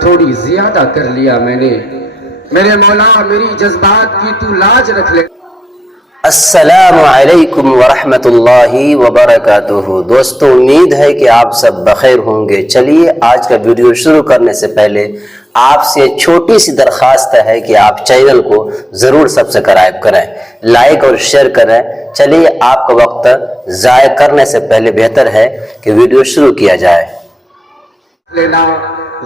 تھوڑی زیادہ کر لیا میں نے، میرے مولا میری جذبات کی تو لاج رکھ لے۔ السلام علیکم ورحمۃ اللہ وبرکاتہ۔ دوستو، امید ہے کہ آپ سب بخیر ہوں گے۔ چلیے آج کا ویڈیو شروع کرنے سے پہلے آپ سے چھوٹی سی درخواست ہے کہ آپ چینل کو ضرور سبسکرائب کریں، لائک اور شیئر کریں۔ چلیے آپ کا وقت ضائع کرنے سے پہلے بہتر ہے کہ ویڈیو شروع کیا جائے۔ لینا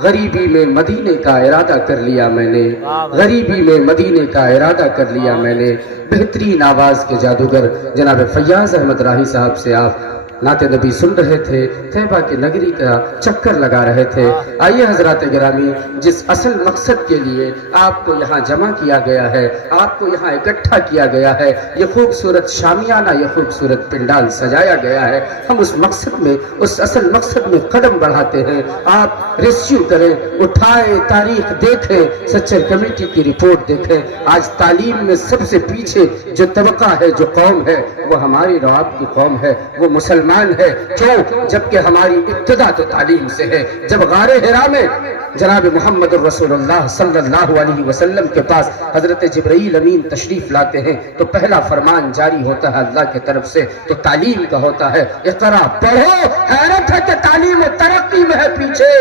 غریبی میں مدینے کا ارادہ کر لیا میں نے، غریبی میں مدینے کا ارادہ کر لیا میں نے۔ بہترین آواز کے جادوگر جناب فیاض احمد راہی صاحب سے آپ نعت نبی سن رہے تھے، طیبہ کے نگری کا چکر لگا رہے تھے۔ آئیے حضرات گرامی، جس اصل مقصد کے لیے آپ کو یہاں جمع کیا گیا ہے، آپ کو یہاں اکٹھا کیا گیا ہے، یہ خوبصورت شامیانہ، یہ خوبصورت پنڈال سجایا گیا ہے، ہم اس مقصد میں، اس اصل مقصد میں قدم بڑھاتے ہیں۔ آپ ریسکیو کریں، اٹھائیں، تاریخ دیکھیں، سچر کمیٹی کی رپورٹ دیکھیں۔ آج تعلیم میں سب سے پیچھے جو طبقہ ہے، جو قوم ہے، وہ ہماری اور آپ کی قوم ہے، وہ مسلمان ہے۔ کیوں؟ جبکہ ہماری ابتدا تو تعلیم سے ہے۔ جب غار حرا میں جناب محمد رسول اللہ صلی اللہ علیہ وسلم کے پاس حضرت جبرائیل امین تشریف لاتے ہیں تو پہلا فرمان جاری ہوتا ہے اللہ کی طرف سے، تو تعلیم کا ہوتا ہے، اقرا پڑھو۔ حیرت ہے کہ تعلیم ترقی میں ہے پیچھے،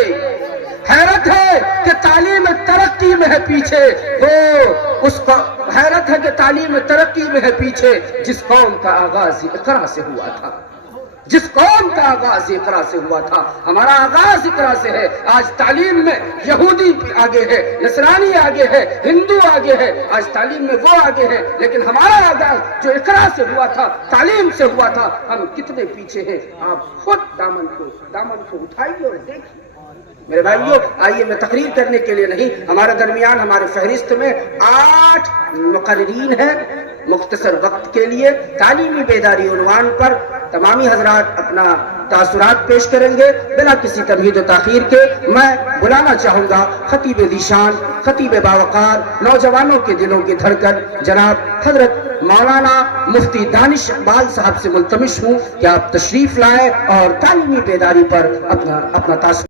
حیرت ہے کہ تعلیم ترقی میں ہے پیچھے، وہ اس کو حیرت ہے کہ تعلیم ترقی میں ہے پیچھے جس قوم کا آغاز اقرا سے ہوا تھا، جس قوم کا آغاز اقرا سے ہوا تھا۔ ہمارا آغاز اقرا سے ہے۔ آج تعلیم میں یہودی آگے ہے، نصرانی آگے ہے، ہندو آگے ہے، آج تعلیم میں وہ آگے ہے، لیکن ہمارا آغاز جو اقرا سے ہوا تھا، تعلیم سے ہوا تھا، ہم کتنے پیچھے ہیں۔ آپ خود دامن کو اٹھائیے اور دیکھیے۔ میرے بھائیوں، آئیے، میں تقریر کرنے کے لیے نہیں، ہمارے درمیان ہمارے فہرست میں 8 مقررین ہیں۔ مختصر وقت کے لیے تعلیمی بیداری عنوان پر تمامی حضرات اپنا تاثرات پیش کریں گے۔ بلا کسی تمہید و تاخیر کے میں بلانا چاہوں گا خطیب ذیشان، خطیب باوقار، نوجوانوں کے دلوں کی دھڑکن جناب حضرت مولانا مفتی دانش اقبال صاحب سے ملتمس ہوں کہ آپ تشریف لائیں اور تعلیمی بیداری پر اپنا تاثر